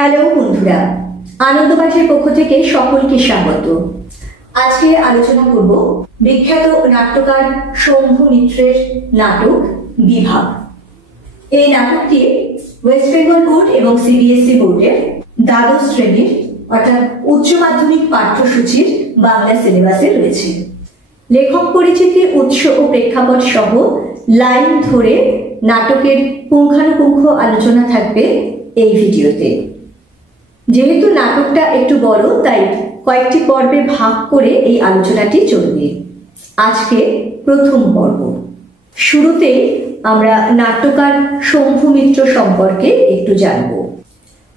Hello বন্ধুরা, আনন্দবাজার পক্ষ থেকে সকলকে স্বাগত। আজকে আলোচনা করব বিখ্যাত নাট্যকার শম্ভু মিত্রের নাটক বিভাগ। এই নাটকটি ওয়েস্ট বেঙ্গল বোর্ড এবং সিবিএসই বোর্ডের দ্বাদশ শ্রেণীর অর্থাৎ উচ্চ মাধ্যমিক পাঠ্যসূচির বাংলা সিলেবাসে রয়েছে। লেখক পরিচিতি, উৎস ও প্রেক্ষাপট সহ লাইন ধরে নাটকের পুঙ্খানুপুঙ্খ আলোচনা থাকবে এই ভিডিওতে। যেহেতু নাটকটা একটু বড়, তাই কয়েকটি পর্বে ভাগ করে এই আলোচনাটি চলবে। আজকে প্রথম পর্ব। শুরুতে আমরা নাট্যকার শম্ভু মিত্র সম্পর্কে একটু জানব।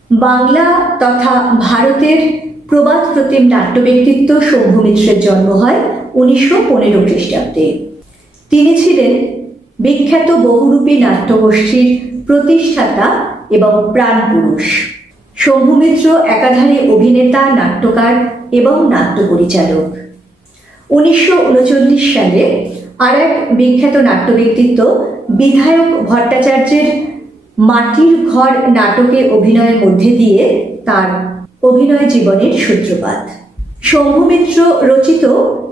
বাংলা তথা ভারতের প্রবাদ প্রতিম নাট্য ব্যক্তিত্ব শম্ভু মিত্রের জন্ম হয় 1915 খ্রিস্টাব্দে। তিনি ছিলেন বিখ্যাত বহুরূপী নাট্যগোষ্ঠীর প্রতিষ্ঠাতা এবং প্রাণপুরুষ। শম্ভু মিত্র একাধারে অভিনেতা, নাট্যকার এবং নাট্য পরিচালক। 1939 সালে আর এক বিখ্যাত নাট্য ব্যক্তিত্ব বিধায়ক ভট্টাচার্যের মাটির ঘর নাটকে অভিনয়ের মধ্যে দিয়ে তার অভিনয় জীবনের সূত্রপাত। শম্ভু মিত্র রচিত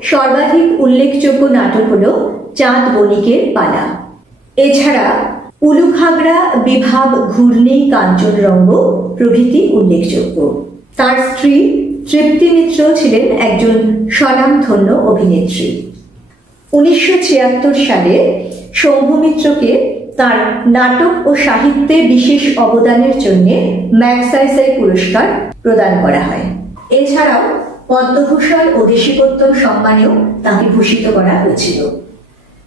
সর্বাধিক উল্লেখযোগ্য নাটক হল চাঁদ বণিকের পালা। এছাড়া উলুখাগড়া, বিভাব, ঘূর্ণি, কাঞ্চনরঙ্গ প্রভৃতি উল্লেখযোগ্য। তার স্ত্রী তৃপ্তি মিত্র ছিলেন একজন স্বনামধন্য অভিনেত্রী। 1976 সালে শম্ভু মিত্রকে তার নাটক ও সাহিত্যে বিশেষ অবদানের জন্য ম্যাগসাইসাই পুরস্কার প্রদান করা হয়। এছাড়াও পদ্মভূষণ ও দেশিকোত্তম সম্মানেও তাকে ভূষিত করা হয়েছিল।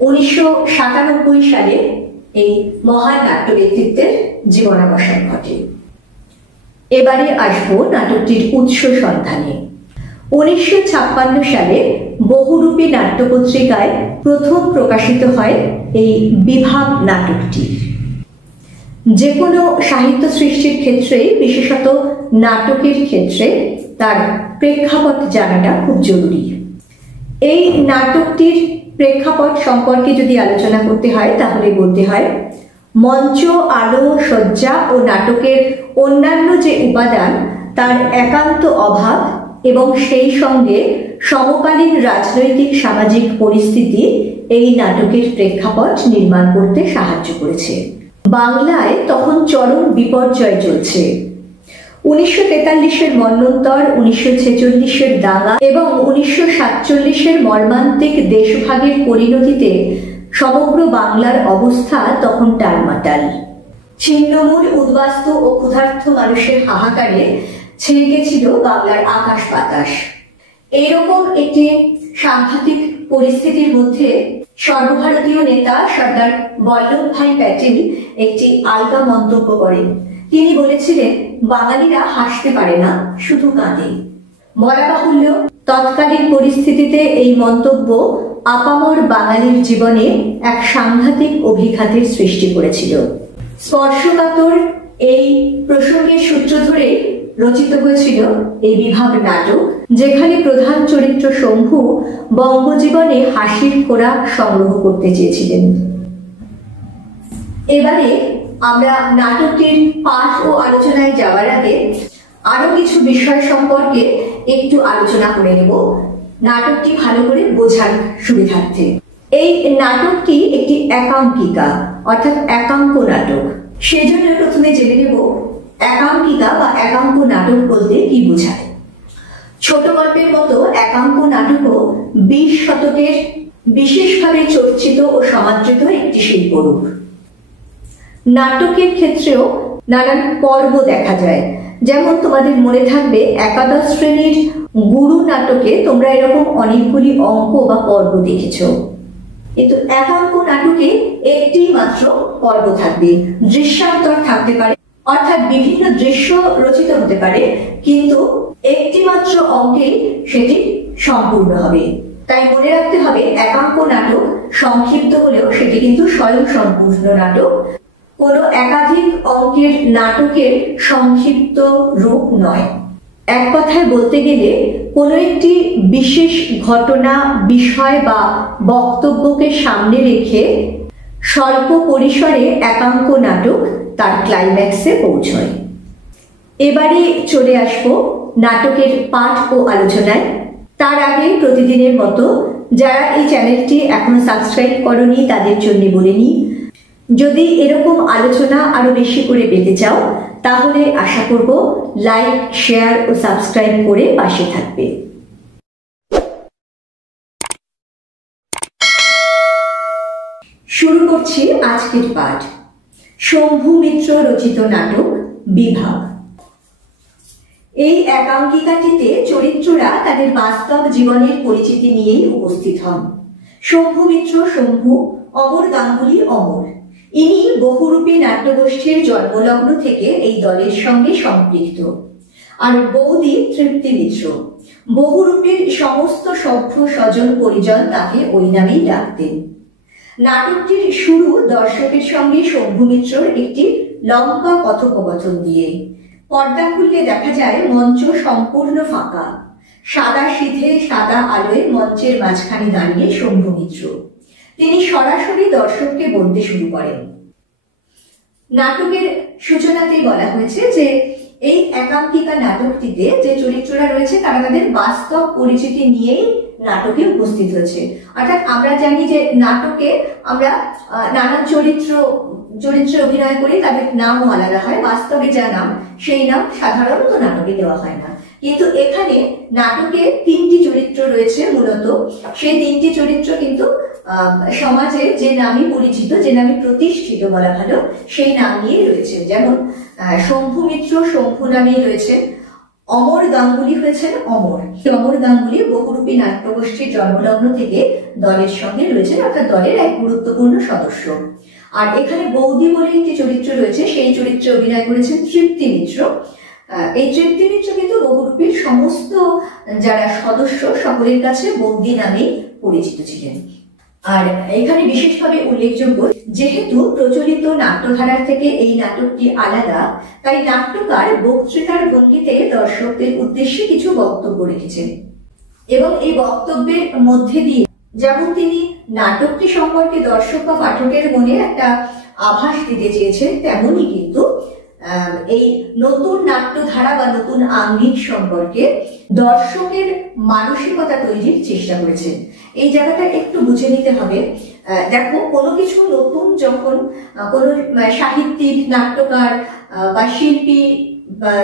1997 সালে এই মহান নাট্য ব্যক্তিত্বের জীবনাবসান ঘটে। এবারে আসবো নাটকটির উৎস সন্ধানে। 1956 সালে বহুরূপী নাট্য পত্রিকায় প্রথম প্রকাশিত হয় এই বিভাগ নাটকটি। যে কোনো সাহিত্য সৃষ্টির ক্ষেত্রে, বিশেষত নাটকের ক্ষেত্রে তার প্রেক্ষাপট জানাটা খুব জরুরি। এই নাটকটির প্রেক্ষাপট সম্পর্কে যদি আলোচনা করতে হয় তাহলে বলতে হয় মঞ্চ, আলো, সজ্জা ও নাটকের অন্যান্য যে উপাদান তার একান্ত অভাব এবং সেই সঙ্গে সমকালীন রাজনৈতিক সামাজিক পরিস্থিতি এই নাটকের প্রেক্ষাপট নির্মাণ করতে সাহায্য করেছে। বাংলায় তখন চরম বিপর্যয় চলছে। 1943-এর মন্বন্তর, 1946-এর দাঙ্গা এবং 1947-এর মর্মান্তিক দেশভাগের পরিণতিতে সমগ্র বাংলার অবস্থা তখন টালমাটাল। ছিন্নমূল, উদ্বাস্তু ও ক্ষুধার্ত মানুষের হাহাকারে ছেয়ে গেছিল বাংলার আকাশ বাতাস। এইরকম একটি সাংঘাতিক পরিস্থিতির মধ্যে সর্বভারতীয় নেতা সর্দার বল্লভভাই প্যাটেল একটি আলগা মন্তব্য করেন। তিনি বলেছিলেন, বাঙালিরা হাসতে পারে না, শুধু কাঁদে। বলা বাহুল্য, তৎকালীন পরিস্থিতিতে এই মন্তব্য আপামর বাঙালির জীবনে এক সাংঘাতিক অভিঘাতের সৃষ্টি করেছিল। স্পর্শকাতর এই প্রসঙ্গের সূত্র ধরে রচিত হয়েছিল এই বিভাগ নাটক, যেখানে প্রধান চরিত্র শম্ভু বঙ্গজীবনে হাসির খোরাক সংগ্রহ করতে চেয়েছিলেন। এবারে আমরা নাটকটির পাঠ ও আলোচনায় যাওয়ার আগে আরো কিছু বিষয় সম্পর্কে একটু আলোচনা করে নেব, নাটকটি ভালো করে বোঝার সুবিধার্থে। এই নাটকটি একটি একাঙ্কিকা অর্থাৎ একাঙ্ক নাটক। সেজন্য প্রথমে জেনে নেব একাঙ্কিকা বা একাঙ্ক নাটক বলতে কি বোঝায়। ছোট গল্পের মতো একাঙ্ক নাটকও 20 শতকের বিশেষভাবে চর্চিত ও সমাদৃত একটি শিল্পরূপ। নাটকের ক্ষেত্রেও নানান পর্ব দেখা যায়। যেমন তোমাদের মনে থাকবে একাদশ শ্রেণীর গুরু নাটকে তোমরা এরকম অনেকগুলি অঙ্ক বা পর্ব দেখেছো, কিন্তু একাঙ্ক নাটকে একটি মাত্র পর্ব থাকবে। দৃশ্যান্তর থাকতে পারে, অর্থাৎ বিভিন্ন দৃশ্য রচিত হতে পারে, কিন্তু একটি মাত্র অঙ্কে সেটি সম্পূর্ণ হবে। তাই মনে রাখতে হবে একাঙ্ক নাটক সংক্ষিপ্ত হলেও সেটি কিন্তু স্বয়ং সম্পূর্ণ নাটক, কোনো একাধিক অঙ্কের নাটকের সংক্ষিপ্ত রূপ নয়। এক কথায় বলতে গেলে কোনো একটি বিশেষ ঘটনা, বিষয় বা বক্তব্যকে সামনে রেখে স্বল্প পরিসরে একাঙ্ক নাটক তার ক্লাইম্যাক্সে পৌঁছয়। এবারে চলে আসবো নাটকের পাঠ ও আলোচনায়। তার আগে প্রতিদিনের মতো যারা এই চ্যানেলটি এখনো সাবস্ক্রাইব করনি তাদের জন্য বলে নিই, যদি এরকম আলোচনা আরো বেশি করে পেতে চাও তাহলে আশা করব লাইক, শেয়ার ও সাবস্ক্রাইব করে পাশে থাকবে। শুরু করছি আজকের পাঠ। শম্ভু মিত্র রচিত নাটক বিভাগ। এই একাঙ্কিকাটিতে চরিত্ররা তাদের বাস্তব জীবনের পরিচিতি নিয়েই উপস্থিত হন। শম্ভু মিত্র শম্ভু, অমর গাঙ্গুলি অমর। ইনি বহুরূপী নাট্যগোষ্ঠীর জন্মলগ্ন থেকে এই দলের সঙ্গে সম্পৃক্ত। আর বৌদি তৃপ্তি মিত্র। বহুরূপীর সমস্ত সভ্য স্বজন পরিজন তাকে ওই নামেই ডাকতেন। নাটকটির শুরু দর্শকের সঙ্গে শম্ভু মিত্রর একটি লম্বা কথোপকথন দিয়ে। পর্দা খুললে দেখা যায় মঞ্চ সম্পূর্ণ ফাঁকা। সাদা সিধে সাদা আলোয় মঞ্চের মাঝখানে দাঁড়িয়ে শম্ভু মিত্র। তিনি সরাসরি দর্শককে বলতে শুরু করেন। নাটকের সূচনাতেই বলা হয়েছে যে এই একাঙ্কিকা নাটকটিতে যে চরিত্ররা রয়েছে তারা তাদের বাস্তব পরিচিতি নিয়েই নাটকে উপস্থিত হয়েছে। অর্থাৎ আমরা জানি যে নাটকে আমরা নানান চরিত্রে অভিনয় করে তাদের নামও আলাদা হয়, বাস্তবে যা নাম সেই নাম সাধারণত নাটকে দেওয়া হয় না। কিন্তু এখানে নাটকে তিনটি চরিত্র রয়েছে মূলত। সেই তিনটি চরিত্র কিন্তু সমাজে যে নামে পরিচিত, যে নামে প্রতিষ্ঠিত বলা ভালো, সেই নাম নিয়েই রয়েছে। যেমন শম্ভু মিত্র শম্ভু নামেই রয়েছেন। অমর গাঙ্গুলি হয়েছেন অমর। অমর গাঙ্গুলি বহুরূপী নাট্যগোষ্ঠীর জন্মলগ্ন থেকে দলের সঙ্গে রয়েছেন, অর্থাৎ দলের এক গুরুত্বপূর্ণ সদস্য। আর এখানে বৌদি বলে একটি চরিত্র রয়েছে, সেই চরিত্রে অভিনয় করেছেন তৃপ্তি মিত্র। এই তৃপ্তি মিত্র কিন্তু বহুরূপীর সমস্ত যারা সদস্য সকলের কাছে বৌদি নামে পরিচিত ছিলেন। আর এখানে বিশেষভাবে উল্লেখযোগ্য, যেহেতু প্রচলিত নাট্যধারার থেকে এই নাটকটি আলাদা, তাই নাট্যকার বক্তৃতার ভঙ্গিতে দর্শকদের উদ্দেশ্যে কিছু বক্তব্য রেখেছেন এবং এই বক্তব্যের মধ্যে দিয়ে যেমন তিনি নাটকটি সম্পর্কে দর্শক বা পাঠকের মনে একটা আভাস দিতে চেয়েছেন, তেমনই কিন্তু এই নতুন নাট্যধারা বা নতুন আঙ্গিক সম্পর্কে দর্শকের মানসিকতা তৈরির চেষ্টা করেছেন। এই জায়গাটা একটু বুঝে নিতে হবে। দেখো, কোনো কিছু নতুন যখন কোনো সাহিত্যিক, নাট্যকার বা শিল্পী বা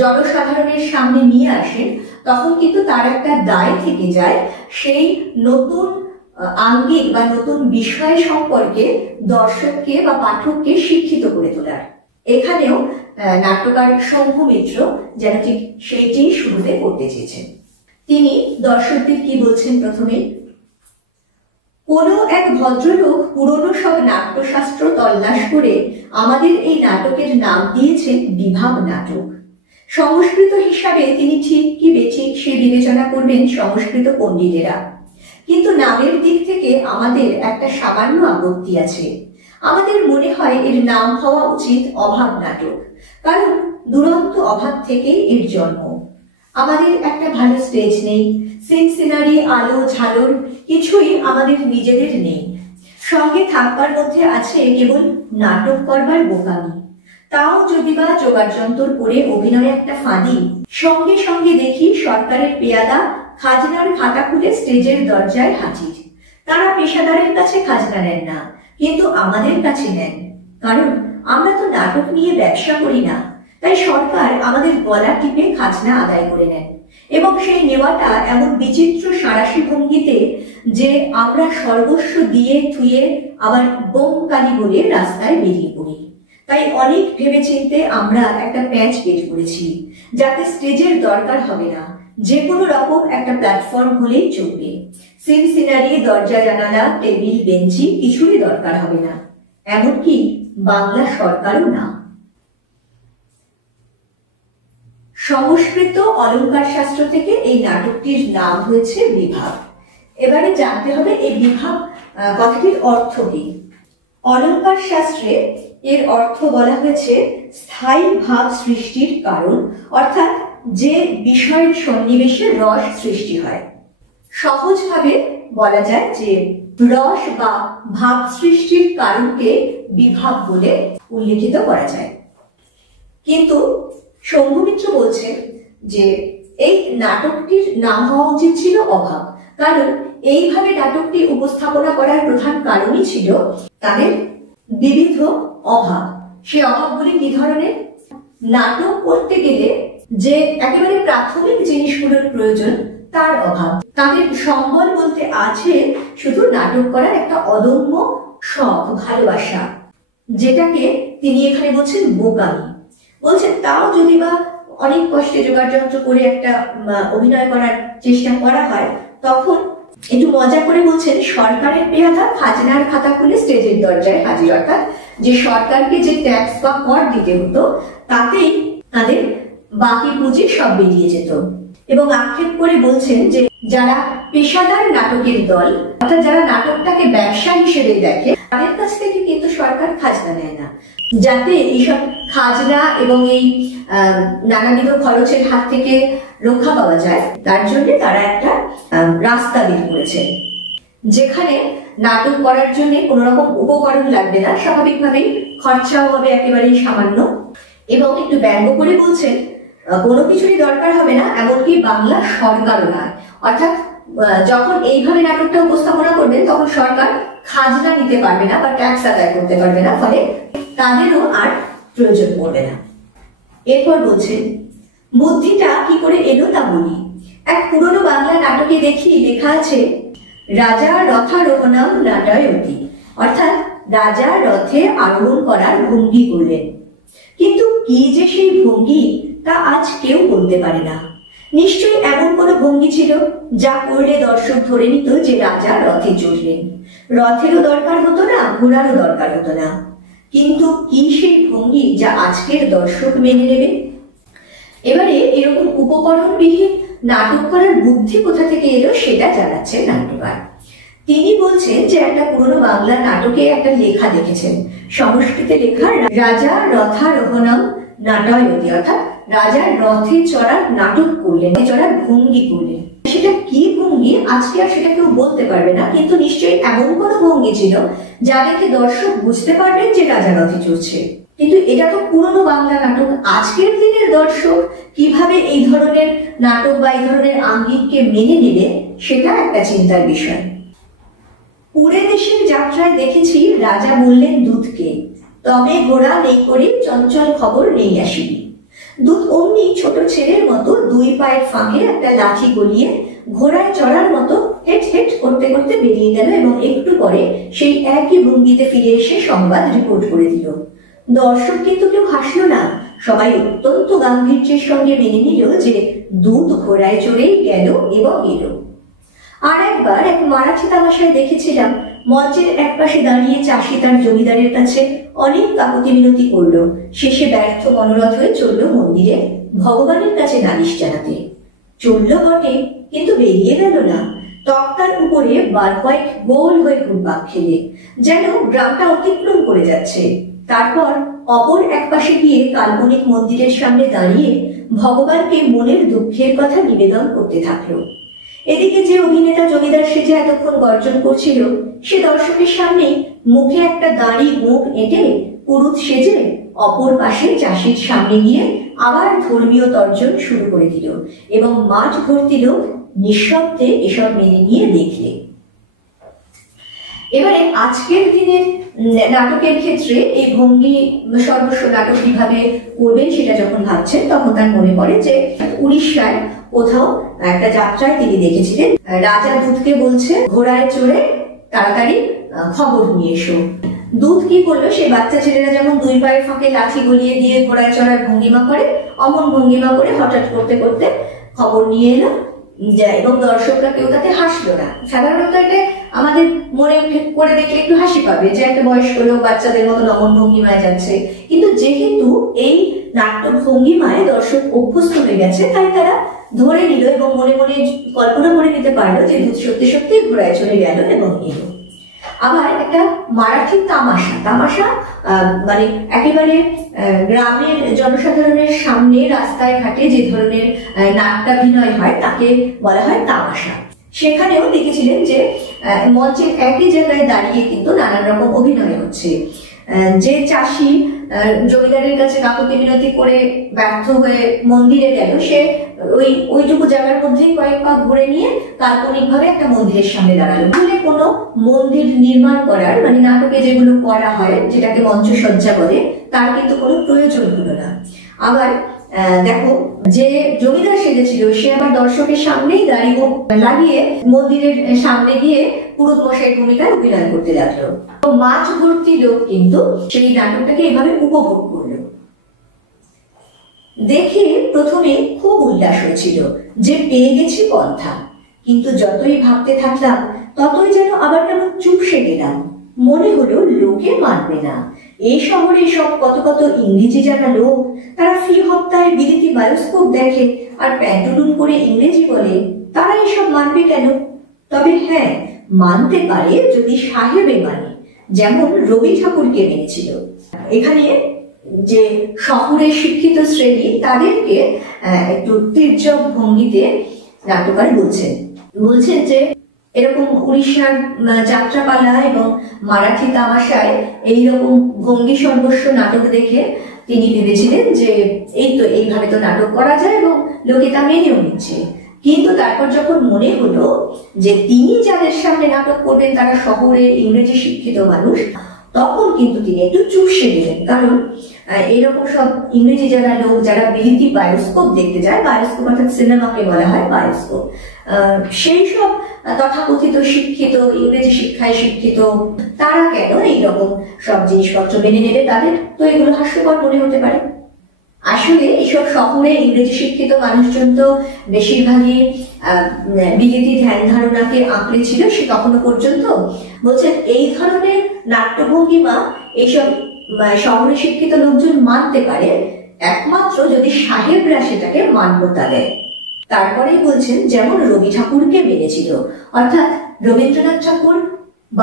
জনসাধারণের সামনে নিয়ে আসেন, তখন কিন্তু তার একটা দায় থেকে যায় সেই নতুন আঙ্গিক বা নতুন বিষয় সম্পর্কে দর্শককে বা পাঠককে শিক্ষিত করে তোলার। এখানেও নাট্যকার শম্ভু মিত্র যেন ঠিক সেইটি শুরুতে করতে চেয়েছেন। তিনি দর্শকদের কি বলছেন প্রথমে? কোনো এক ভদ্রলোক পুরনো সব নাট্যশাস্ত্র তল্লাশ করে আমাদের এই নাটকের নাম দিয়েছেন বিভাগ নাটক। সংস্কৃত হিসাবে তিনি ঠিক কি বেঠিক সে বিবেচনা করবেন সংস্কৃত পণ্ডিতেরা, কিন্তু নামের দিক থেকে আমাদের একটা সামান্য আপত্তি আছে। আমাদের মনে হয় এর নাম হওয়া উচিত অভাব নাটক, কারণ দুরন্ত অভাব থেকেই এর জন্ম। আমাদের একটা ভালো স্টেজ নেই, সিন সিনারি, আলো ঝালর কিছুই আমাদের নিজেদের নেই। সঙ্গে থাকবার মধ্যে আছে কেবল নাটক করবার বোকামি। তাও যদি বা জোগাড় যন্তর করে অভিনয় একটা ফাঁদি, সঙ্গে সঙ্গে দেখি সরকারের পেয়াদা খাজনার খাতা খুলে স্টেজের দরজায় হাজির। তারা পেশাদারের কাছে খাজনা নেন না, কিন্তু আমাদের কাছে নেন, কারণ আমরা তো নাটক নিয়ে ব্যবসা করি না। তাই সরকার আমাদের গলা টিপে খাজনা আদায় করে নেন এবং সেই নেওয়াটা এমন বিচিত্র সাঁড়াশি ভঙ্গিতে যে আমরা সর্বস্ব দিয়ে থুয়ে আবার বোমকালি বলে রাস্তায় বেরিয়ে পড়ি। তাই অনেক ভেবেচিন্তে আমরা একটা প্যাচ বের করেছি, যাতে স্টেজের দরকার হবে না, যে কোনো রকম একটা প্ল্যাটফর্ম হলেই চলবে। সিন সিনারি, দরজা জানালা, টেবিল বেঞ্চি কিছুরই দরকার হবে না, এমনকি বাংলা সরকারও না। সংস্কৃত অলঙ্কার শাস্ত্র থেকে এই নাটকটির নাম হয়েছে বিভাগ। এবারে জানতে হবে এই বিভাগ কথাটির অর্থ কি। অলঙ্কার শাস্ত্রে এর অর্থ বলা হয়েছে স্থায়ী ভাব সৃষ্টির কারণ, অর্থাৎ যে বিষয়ের সন্নিবেশে রস সৃষ্টি হয়। সহজভাবে বলা যায় যে রস বা ভাব সৃষ্টির কারণকে বিভাগ বলে উল্লেখিত করা যায়। কিন্তু শম্ভু মিত্র বলছেন যে এই নাটকটির নাম হওয়া উচিত ছিল অভাব, কারণ এইভাবে নাটকটি উপস্থাপনা করার প্রধান কারণই ছিল তাদের বিবিধ অভাব। সেই অভাবগুলি কি ধরনের? নাটক করতে গেলে যে একেবারে প্রাথমিক জিনিসগুলোর প্রয়োজন তার অভাব। তাদের সম্বল বলতে আছে শুধু নাটক করার একটা অদম্য শখ, ভালোবাসা, যেটাকে তিনি এখানে বলছেন বোকামি। বলছেন তাও যদি বা অনেক কষ্টে জোগাড় যন্ত্র করে একটা অভিনয় করার চেষ্টা করা হয়, তখন একটু মজা করে বলছেন সরকারের পেয়াদা খাজনার খাতা খুলে স্টেজের দরজায় হাজির। অর্থাৎ যে সরকারকে যে ট্যাক্স বা কর দিতে হতো তাতেই তাদের বাকি পুঁজি সব বেরিয়ে যেত। এবং আক্ষেপ করে বলছেন যে যারা পেশাদার নাটকের দল, অর্থাৎ যারা নাটকটাকে ব্যবসা হিসেবে দেখে, তাদের কাছ থেকে কিন্তু সরকার খাজনা নেয় না। যাতে এইসব খাজনা এবং এই নানাবিধ খরচের হাত থেকে রক্ষা পাওয়া যায়, তার জন্য তারা একটা রাস্তা বের করেছে, যেখানে নাটক করার জন্য কোন রকম উপকরণ লাগবে না, স্বাভাবিকভাবেই খরচাও হবে একেবারেই সামান্য। এবং একটু ব্যঙ্গ করে বলছেন কোনো কিছুরই দরকার হবে না, এমনকি বাংলা সরকারও নয়। অর্থাৎ যখন এইভাবে নাটকটা উপস্থাপনা করবেন তখন সরকার খাজনা নিতে পারবে না বা ট্যাক্স আদায় করতে পারবে না, ফলে তাদেরও আর প্রয়োজন পড়বে না। এরপর বলছেন বুদ্ধিটা কি করে এলো তা বলি। এক পুরনো বাংলা নাটকে দেখি লেখা আছে রাজা রথারোহণম নাটয়তি, অর্থাৎ রাজা রথে আরোহণ করার ভঙ্গি করলেন। কিন্তু কি যে সেই ভঙ্গি তা আজ কেউ বলতে পারে না। নিশ্চয়ই এমন কোনো ভঙ্গি ছিল যা করলে দর্শক ধরে নিত যে রাজা রথে চড়লেন। রথেরও দরকার হতো না, ঘোড়ারও দরকার হতো না। কিন্তু কি সেই ভঙ্গি যা আজকের দর্শক মেনে নেবে? এবারে এরকম উপকরণবিহীন নাটক করার বুদ্ধি কোথা থেকে এলো সেটা জানাচ্ছেন নাট্যকার। তিনি বলছেন যে একটা পুরনো বাংলা নাটকে একটা লেখা দেখেছেন, সংস্কৃতে লেখা রাজা রথারোহণম নাটয়তি, অর্থাৎ রাজার রথে চড়ার নাটক করলেন, চড়ার ভঙ্গি করলেন। সেটা কি ভঙ্গি আজকে আর সেটা কেউ বলতে পারবে না, কিন্তু নিশ্চয়ই এমন কোনো ভঙ্গি ছিল যা দেখে দর্শক বুঝতে পারবেন যে রাজা রথে চড়ছে। কিন্তু এটা তো পুরনো বাংলা নাটক। আজকের দিনের দর্শক কিভাবে এই ধরনের নাটক বা এই ধরনের আঙ্গিককে মেনে নেবে সেটা একটা চিন্তার বিষয়। পুরে দেশের যাত্রায় দেখেছি রাজা বললেন দুধকে, তবে ঘোড়া নেই করি চঞ্চল খবর নেই আসিবি। দুধ অমনি ছোট ছেলের মতো দুই পায়ের ফাঁকে একটা লাঠি গলিয়ে ঘোড়ায় চড়ার মতো হেট হেট করতে করতে বেরিয়ে গেল এবং একটু পরে সেই একই ভঙ্গিতে ফিরে এসে সংবাদ রিপোর্ট করে দিল। দর্শক কিন্তু কেউ হাসলো না, সবাই অত্যন্ত গাম্ভীর্যের সঙ্গে মেনে নিল যে দুধ ঘোড়ায় চড়েই গেল এবং এলো। আর একবার এক মারাঠি তামাশায় দেখেছিলাম মঞ্চের একপাশে দাঁড়িয়ে চাষি তার জমিদারের কাছে অনেক কাকুতি মিনতি করলো, শেষে ব্যর্থ মনোরথ হয়ে চলল মন্দিরে ভগবানের কাছে নালিশ জানাতে। চলল বটে, কিন্তু বেরিয়ে গেল না, তক্তার উপরে বার কয়েক গোল হয়ে ঘুরপাক খেলে, যেন গ্রামটা অতিক্রম করে যাচ্ছে। তারপর অপর একপাশে গিয়ে কাল্পনিক মন্দিরের সামনে দাঁড়িয়ে ভগবানকে মনের দুঃখের কথা নিবেদন করতে থাকলো। এদিকে যে অভিনেতা জমিদার সেজে এতক্ষণ গর্জন করছিল, সে দর্শকের সামনে মুখে একটা দাড়ি মুখ এঁটে পুরুত সেজে অপর পাশে চাষির সামনে গিয়ে আবার ধর্মীয় তর্জন শুরু করে দিল এবং মাঠ ভর্তি লোক নিঃশব্দে এসব মেনে নিয়ে দেখলে। এবারে আজকের দিনের নাটকের ক্ষেত্রে এই ভঙ্গি সর্বস্ব নাটক কিভাবে করবেন সেটা যখন ভাবছেন, তখন তার মনে পড়ে যে উড়িষ্যায় কোথাও একটা যাত্রায় তিনি দেখেছিলেন রাজা দুধকে বলছে ঘোড়ায় চড়ে তাড়াতাড়ি খবর নিয়ে এসো। দুধ কি করলো, সেই বাচ্চা ছেলেরা যেমন দুই পায়ের ফাঁকে লাঠি গলিয়ে দিয়ে ঘোড়ায় চড়ার ভঙ্গিমা করে, অমন ভঙ্গিমা করে হঠাৎ করতে করতে খবর নিয়ে এলো এবং দর্শকরা কেউ তাতে হাসলো না। সাধারণত এটা আমাদের মনে করে দেখলে একটু হাসি পাবে যে একটা বয়স্ক লোক বাচ্চাদের মতো অমন ভঙ্গিমায় যাচ্ছে, কিন্তু যেহেতু এই নাট্য ভঙ্গিমায় দর্শক অভ্যস্ত হয়ে গেছে, তাই তারা ধরে নিল এবং মনে মনে কল্পনা করে নিতে পারলো যে দুধ সত্যি সত্যি ঘোড়ায় চলে গেল এবং এলো। আবার একটা মারাঠি তামাশা মানে একেবারে গ্রামের জনসাধারণের সামনে রাস্তায় ঘাটে যে ধরনের নাট্যাভিনয় হয় তাকে বলা হয় তামাশা। সেখানেও দেখেছিলেন যে মঞ্চের একই জায়গায় দাঁড়িয়ে কিন্তু নানান রকম অভিনয় হচ্ছে। যে চাষি জমিদারের কাছে কাকুতি মিনতি করে ব্যর্থ হয়ে মন্দিরে গেল, সে ওইটুকু জায়গার মধ্যেই কয়েক পা ঘুরে নিয়ে কাল্পনিক ভাবে একটা মন্দিরের সামনে দাঁড়ালো। বলে কোনো মন্দির নির্মাণ করার, মানে নাটকে যেগুলো করা হয় যেটাকে মঞ্চসজ্জা বলে, তার কিন্তু কোনো প্রয়োজন হলো না। আবার দেখো, যে জমিদার সেজেছিল সে আবার দর্শকের সামনেই দাঁড়িয়ে লাগিয়ে মন্দিরের সামনে গিয়ে পুরোহিত মশাইয়ের ভূমিকায় অভিনয় করতে লাগলো। মাঠ ভর্তি লোক কিন্তু সেই নাটকটাকে এভাবে উপভোগ করলো। দেখে প্রথমে খুব উল্লাস হয়েছিল যে পেয়ে গেছি পন্থা, কিন্তু যতই ভাবতে থাকলাম ততই যেন আবার কেমন চুপসে গেলাম। মনে হলো লোকে মানবে না। এই শহরে সব কত কত ইংরেজি জানা লোক, তারা ফি হপ্তাহে বিদেশি বায়োস্কোপ দেখে আর প্যান্টুলুন করে ইংরেজি বলে, তারা এসব মানবে কেন? তবে হ্যাঁ, মানতে পারে যদি সাহেবে মানে, যেমন রবি ঠাকুরকে মেনেছিল। এখানে যে শহরের শিক্ষিত শ্রেণী তাদেরকে একটু তীর্যক ভঙ্গিতে নাট্যকার বলছেন যে এরকম উড়িষ্যার যাত্রাপালা এবং মারাঠি তামাশায় এইরকম ভঙ্গি সর্বস্ব নাটক দেখে তিনি ভেবেছিলেন যে এই তো এইভাবে তো নাটক করা যায় এবং লোকে তা মেনেও নিচ্ছে। কিন্তু তারপর যখন মনে হলো যে তিনি যাদের সামনে নাটক করবেন তারা শহরে ইংরেজি শিক্ষিত মানুষ, তখন কিন্তু তিনি একটু চুপসে গেলেন। কারণ এইরকম সব ইংরেজি জানা লোক যারা বিলিতি বায়োস্কোপ দেখতে যায়, বায়োস্কোপ অর্থাৎ সিনেমাকে বলা হয় বায়োস্কোপ, সেই সব তথাকথিত শিক্ষিত, ইংরেজি শিক্ষায় শিক্ষিত, তারা কেন এইরকম সব জিনিসপত্র মেনে নেবে? তাদের তো এগুলো হাস্যকর মনে হতে পারে। আসলে এইসব শহরে ইংরেজি শিক্ষিত মানুষজন তো বেশিরভাগই বিলিতি ধ্যান ধারণাকে আঁকড়ে ছিল সে তখনও পর্যন্ত। বলছেন এই ধরনের নাট্যভঙ্গিমা এইসব শহরে শিক্ষিত লোকজন মানতে পারে একমাত্র যদি সাহেবরা সেটাকে মান্যতা দেয়। তারপরেই বলছেন যেমন রবি ঠাকুরকে মেনেছিল, অর্থাৎ রবীন্দ্রনাথ ঠাকুর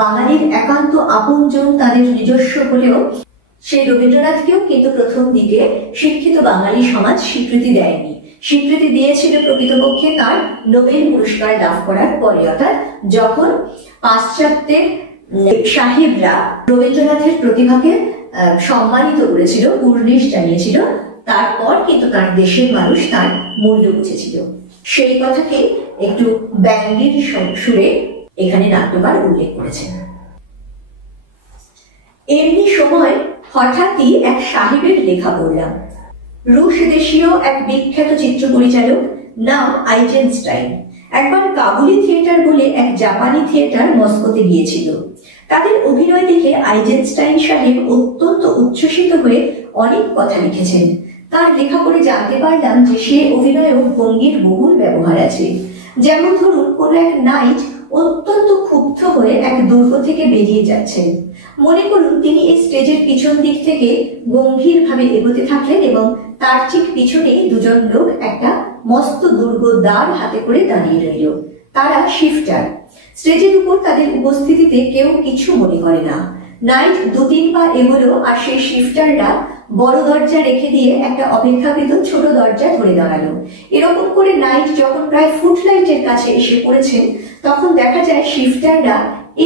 বাঙালির একান্ত আপনজন, তাদের নিজস্ব হলেও সেই রবীন্দ্রনাথকেও কিন্তু প্রথম দিকে শিক্ষিত বাঙালি সমাজ স্বীকৃতি দেয়নি। স্বীকৃতি দিয়েছিল প্রকৃতপক্ষে তার নোবেল পুরস্কার লাভ করার পরে, অর্থাৎ যখন পাশ্চাত্যের সাহেবরা রবীন্দ্রনাথের প্রতিভাকে সম্মানিত করেছিল, কুর্নিশ জানিয়েছিল, তারপর কিন্তু তার দেশের মানুষ তার মূল্য বুঝেছিল। সেই কথাকে একটু ব্যঙ্গের সুরে এখানে নাট্যকার উল্লেখ করেছেন। এমনি সময় হঠাৎই এক সাহেবের লেখা পড়লাম। রুশ দেশীয় এক বিখ্যাত চিত্র পরিচালক, নাম আইজেনস্টাইন, একবার কাবুলি থিয়েটার বলে এক জাপানি থিয়েটার মস্কোতে গিয়েছিল। তাদের অভিনয় দেখে আইজেনস্টাইন সাহেব অত্যন্ত উচ্ছ্বসিত হয়ে অনেক কথা লিখেছেন। তার লেখা পড়ে জানতে পারলাম যে সে অভিনয়েও ভঙ্গির বহুল ব্যবহার আছে। যেমন ধরুন, কোন এক নাইট অত্যন্ত ক্ষুব্ধ হয়ে এক দুর্গ থেকে বেরিয়ে যাচ্ছেন। মনে করুন তিনি এই স্টেজের পিছন দিক থেকে গম্ভীর ভাবে এগোতে থাকলেন এবং তার ঠিক পিছনেই দুজন লোক একটা মস্ত দুর্গ দ্বার হাতে করে দাঁড়িয়ে রইল। তারা শিফটার। স্টেজের উপর তাদের উপস্থিতিতে কেউ কিছু মনে করে না। নাইট 2-3 পা এগোলো আর সেই শিফটাররা বড় দরজা রেখে দিয়ে একটা অপেক্ষাকৃত ছোট দরজা ধরে দাঁড়ালো। এরকম করে নাইট যখন প্রায় ফুটলাইটের কাছে এসে পড়েছেন, তখন দেখা যায় শিফটাররা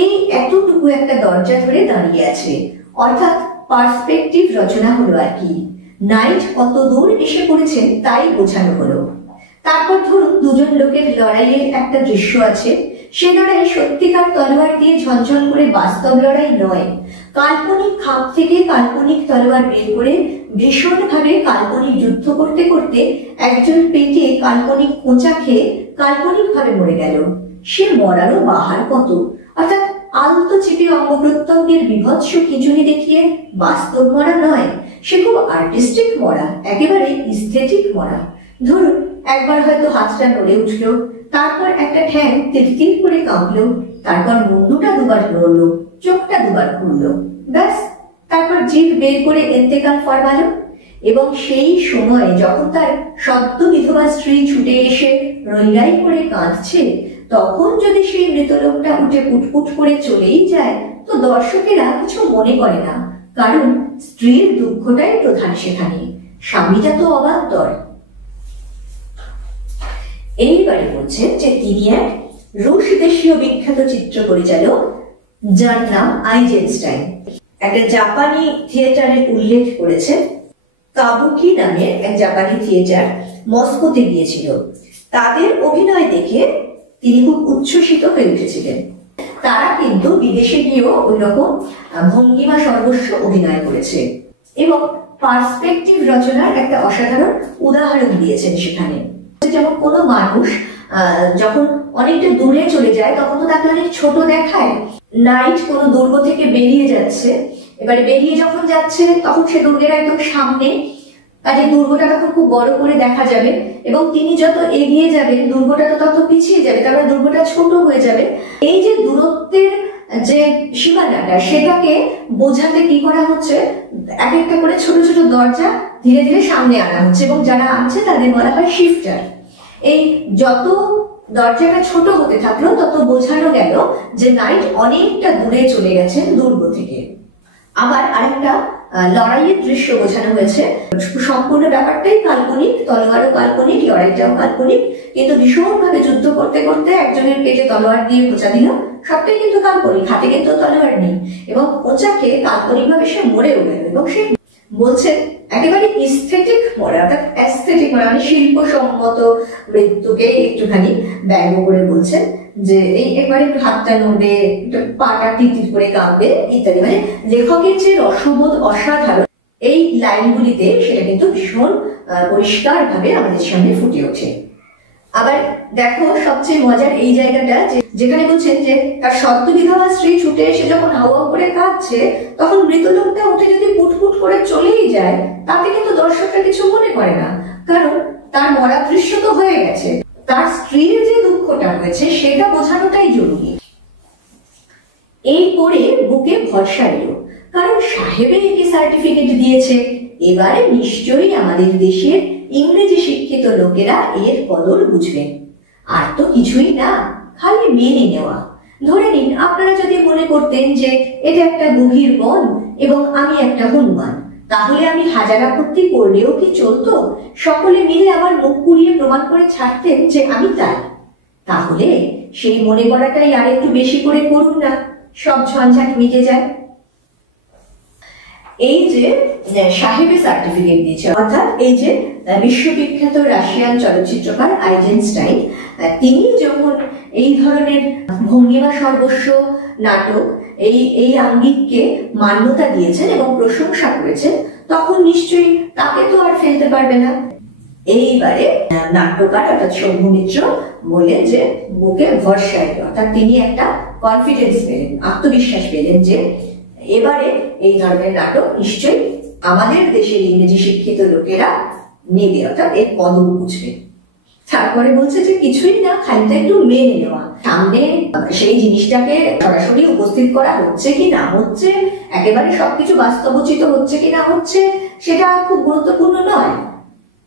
এই এতটুকু একটা দরজা ধরে দাঁড়িয়ে আছে। অর্থাৎ পার্সপেক্টিভ রচনা হলো আর কি। নাইট কত দূর এসে পড়েছেন তাই বোঝানো হলো। তারপর ধরুন দুজন লোকের লড়াইয়ের একটা দৃশ্য আছে। সে লড়াই সত্যিকার তলোয়ার দিয়ে ঝনঝন করে বাস্তব লড়াই নয়। কাল্পনিক খাপ থেকে কাল্পনিক তলোয়ার বের করে ভীষণ ভাবে কাল্পনিক যুদ্ধ করতে করতে একজন পেটে কাল্পনিক কোঁচা খেয়ে কাল্পনিক ভাবে মরে গেল। সে মরারও বাহার কত! অর্থাৎ আলতো চিপে অঙ্গ প্রত্যঙ্গের বিভৎস খিচুড়ি দেখিয়ে বাস্তব মরা নয়, সে খুব আর্টিস্টিক মরা, একেবারে ইস্থেটিক মরা। ধরুন একবার হয়তো হাতটা নড়ে উঠলো, তারপর একটা ঠ্যাং তিরতির করে কাঁপলো, তারপর মুন্ডুটা দুবার নড়লো, চোখটা দুবার খুললো, ব্যাস তারপর জিভ বের করে ইন্তেকাল ফরমালো। এবং সেই সময় যখন তার সদ্য বিধবা স্ত্রী ছুটে এসে রইরাই করে কাঁদছে, তখন যদি সেই মৃতলোকটা উঠে পুটপুট করে চলেই যায়, তো দর্শকেরা কিছু মনে করে না, কারণ স্ত্রীর দুঃখটাই প্রধান সেখানে, স্বামীটা তো অবান্তর। এইবারে বলছেন যে তিনি এক রুশ দেশীয় বিখ্যাত চিত্র পরিচালক, যার নাম আইজেনস্টাইন। একটা জাপানি থিয়েটারের উল্লেখ করেছে। কাবুকি নামে এক জাপানি থিয়েটার মস্কোতে গিয়েছিল। তাদের অভিনয় দেখে তিনি খুব উচ্ছ্বসিত হয়ে উঠেছিলেন। তারা কিন্তু বিদেশে গিয়েও ওই রকম ভঙ্গিমা সর্বস্ব অভিনয় করেছে এবং পার্সপেক্টিভ রচনার একটা অসাধারণ উদাহরণ দিয়েছেন সেখানে। যেমন কোনো মানুষ যখন অনেকটা দূরে চলে যায় তখন তো তাকে অনেক ছোট দেখায়। নাইট কোনো দুর্গ থেকে বেরিয়ে যাচ্ছে, এবারে বেরিয়ে যখন যাচ্ছে তখন সে দুর্গের একদম সামনে, কাজে দুর্গটা তখন খুব বড় করে দেখা যাবে এবং তিনি যত এগিয়ে যাবেন দুর্গটা তো তত পিছিয়ে যাবে, তারপরে দুর্গটা ছোট হয়ে যাবে। এই যে দূরত্বের যে সীমানাটা সেটাকে বোঝাতে কি করা হচ্ছে, এক একটা করে ছোট ছোট দরজা ধীরে ধীরে সামনে আনা হচ্ছে এবং যারা আছে তাদের বলা হয় শিফটার। এই যত দরজাটা ছোট হতে থাকলো তত বোঝানো গেল যে নাইট অনেকটা দূরে চলে গেছেন দুর্গ থেকে। আবার আরেকটা লড়াইয়ের দৃশ্য বোঝানো হয়েছে। সম্পূর্ণ ব্যাপারটাই কাল্পনিক, তলোয়ারও কাল্পনিক, লড়াইটাও কাল্পনিক, কিন্তু ভীষণভাবে যুদ্ধ করতে করতে একজনের পেটে তলোয়ার দিয়ে খোঁচা দিল, সবটাই কিন্তু কাল্পনিক, হাতে কিন্তু তলোয়ার নেই এবং খোঁচাকে কাল্পনিক ভাবে সে মরেও গেল এবং সে বলছে একেবারে ইস্থেটিক মরা, অর্থাৎ অ্যাস্থেটিক মরা, মানে শিল্পসম্মত মৃত্যুকে একটুখানি ব্যঙ্গ করে বলছেন যে এই একবারে একটু হাতটা নড়বে, পাটা টিট করে কাঁপবে ইত্যাদি। মানে লেখকের যে রসবোধ অসাধারণ এই লাইনগুলিতে সেটা কিন্তু ভীষণ পরিষ্কার ভাবে আমাদের সামনে ফুটে ওঠে। আবার দেখো সবচেয়ে মজার এই জায়গাটা যেখানে বলছেন যে তার সদ্য বিধবা স্ত্রী ছুটে এসে যখন হাওয়া করে কাঁদছে তখন মৃত লোকটা উঠে যদি পুটপুট করে চলেই যায় তাতে কিন্তু দর্শকরা কিছু মনে করে না, কারণ তার মরা দৃশ্য তো হয়ে গেছে। তার স্ত্রীর যে দুঃখটা হয়েছে সেটা বোঝানোটাই জরুরি। এই পরে বুকে ভরসা এলো, কারণ সাহেবে একে সার্টিফিকেট দিয়েছে, এবারে নিশ্চয়ই আমাদের দেশের ইংরেজি শিক্ষিত লোকেরা এর কদর বুঝবেন। আর তো কিছুই না, খালি মেনে নেওয়া। ধরে নিন আপনারা যদি মনে করতেন যে এটা একটা গভীর বন এবং আমি একটা হনুমান, তাহলে আমি হাজার আপত্তি করলেও কি চলতো? সকলে মিলে আমার মুখ পুড়িয়ে প্রমাণ করে ছাড়তেন যে আমি তাই। তাহলে সেই মনে করাটাই আর একটু বেশি করে করুন না, সব ঝঞ্ঝাট মিটে যায়। এই যে সাহেবে সার্টিফিকেট দিয়েছে, অর্থাৎ এই যে বিশ্ববিখ্যাত রাশিয়ান চলচ্চিত্রকার আইজেনস্টাইন, তিনি যখন এই ধরনের ভঙ্গিমা সর্বস্ব নাটক এই আঙ্গিককে মান্যতা দিয়েছেন এবং প্রশংসা করেছেন, তখন নিশ্চয়ই তাকে তো আর ফেলতে পারবে না। এইবারে নাট্যকার অর্থাৎ শম্ভু মিত্র বলেন যে বুকে ভরসা এলো, অর্থাৎ তিনি একটা কনফিডেন্স পেলেন, আত্মবিশ্বাস পেলেন যে এবারে এই ধরনের নাটক নিশ্চয়ই আমাদের দেশের ইংরেজি শিক্ষিত লোকেরা নেবে, অর্থাৎ এর কদর বুঝবে। তারপরে বলছে যে কিছুই না, খালিটা একটু মেনে নেওয়া, সামনে সেই জিনিসটাকে সরাসরি উপস্থিত করা হচ্ছে কি না হচ্ছে, একেবারে সবকিছু বাস্তবোচিত হচ্ছে কি না হচ্ছে সেটা খুব গুরুত্বপূর্ণ নয়,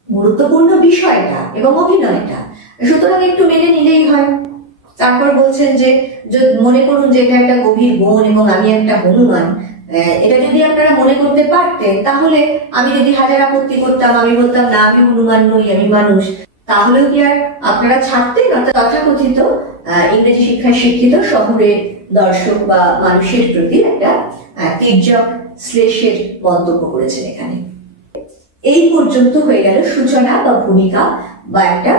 গুরুত্বপূর্ণ বিষয়টা এবং অভিনয়টা, সুতরাং একটু মেনে নিলেই হয়। তারপর বলছেন যে মনে করুন যে এটা একটা গভীর বন এবং আমি একটা হনুমান, এটা যদি আপনারা মনে করতে পারতেন তাহলে আমি যদি হাজার আপত্তি করতাম, আমি বলতাম না আমি হনুমান নই আমি মানুষ, তাহলেও কি আর আপনারা ছাড়তেন? অর্থাৎ তথাকথিত ইংরেজি শিক্ষায় শিক্ষিত শহরের দর্শক বা মানুষের প্রতি একটা তির্যক শ্লেষের মন্তব্য করেছেন এখানে। এই পর্যন্ত হয়ে গেল সূচনা বা ভূমিকা বা একটা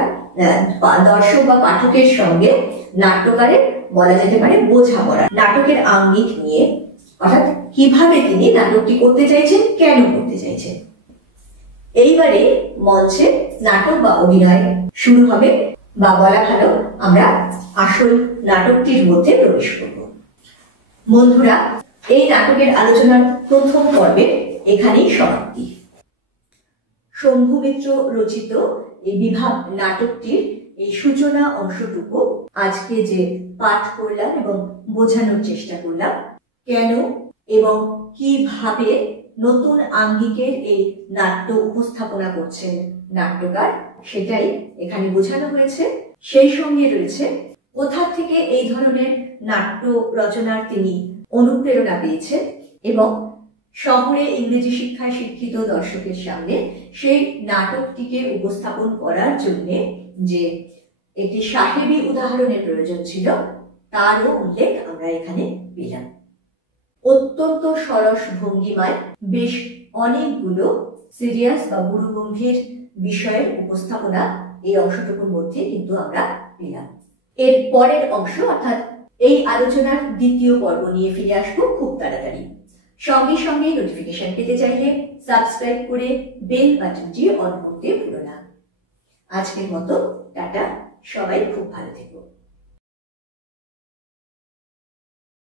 দর্শক বা পাঠকের সঙ্গে নাট্যকারের বলা যেতে পারে বোঝাপড়া, নাটকের আঙ্গিক নিয়ে, অর্থাৎ কিভাবে তিনি নাটকটি করতে চাইছেন, কেন করতে চাইছেন। এইবারে মঞ্চে নাটক বা অভিনয় শুরু হবে, বা বলা ভালো আমরা আসল নাটকটির মধ্যে প্রবেশ করব। বন্ধুরা, এই নাটকের আলোচনার প্রথম পর্বে এখানেই সমাপ্তি। শম্ভু মিত্র রচিত এই বিভাগ নাটকটির এই সূচনা অংশটুকু আজকে যে পাঠ করলাম এবং বোঝানোর চেষ্টা করলাম, কেন এবং কিভাবে নতুন আঙ্গিকের এই নাট্য উপস্থাপনা করছেন নাট্যকার, সেটাই এখানে বোঝানো হয়েছে। সেই সঙ্গে রয়েছে কোথা থেকে এই ধরনের নাট্য রচনার তিনি অনুপ্রেরণা পেয়েছেন এবং শহরে ইংরেজি শিক্ষায় শিক্ষিত দর্শকের সামনে সেই নাটকটিকে উপস্থাপন করার জন্য যে একটি সাহেবী উদাহরণের প্রয়োজন ছিল তারও উল্লেখ আমরা এখানে পেলাম। অত্যন্ত সরস ভঙ্গিমায় বেশ অনেকগুলো সিরিয়াস বা গুরুগম্ভীর বিষয়ের উপস্থাপনা এই অংশটুকুর মধ্যে কিন্তু আমরা পেলাম। এর পরের অংশ অর্থাৎ এই আলোচনার দ্বিতীয় পর্ব নিয়ে ফিরে আসবো খুব তাড়াতাড়ি। সঙ্গে সঙ্গে নোটিফিকেশন পেতে চাইলে সাবস্ক্রাইব করে বেল বাটনটি অন করতে ভুলো না। আজকের মতো টাটা, সবাই খুব ভালো থেকো।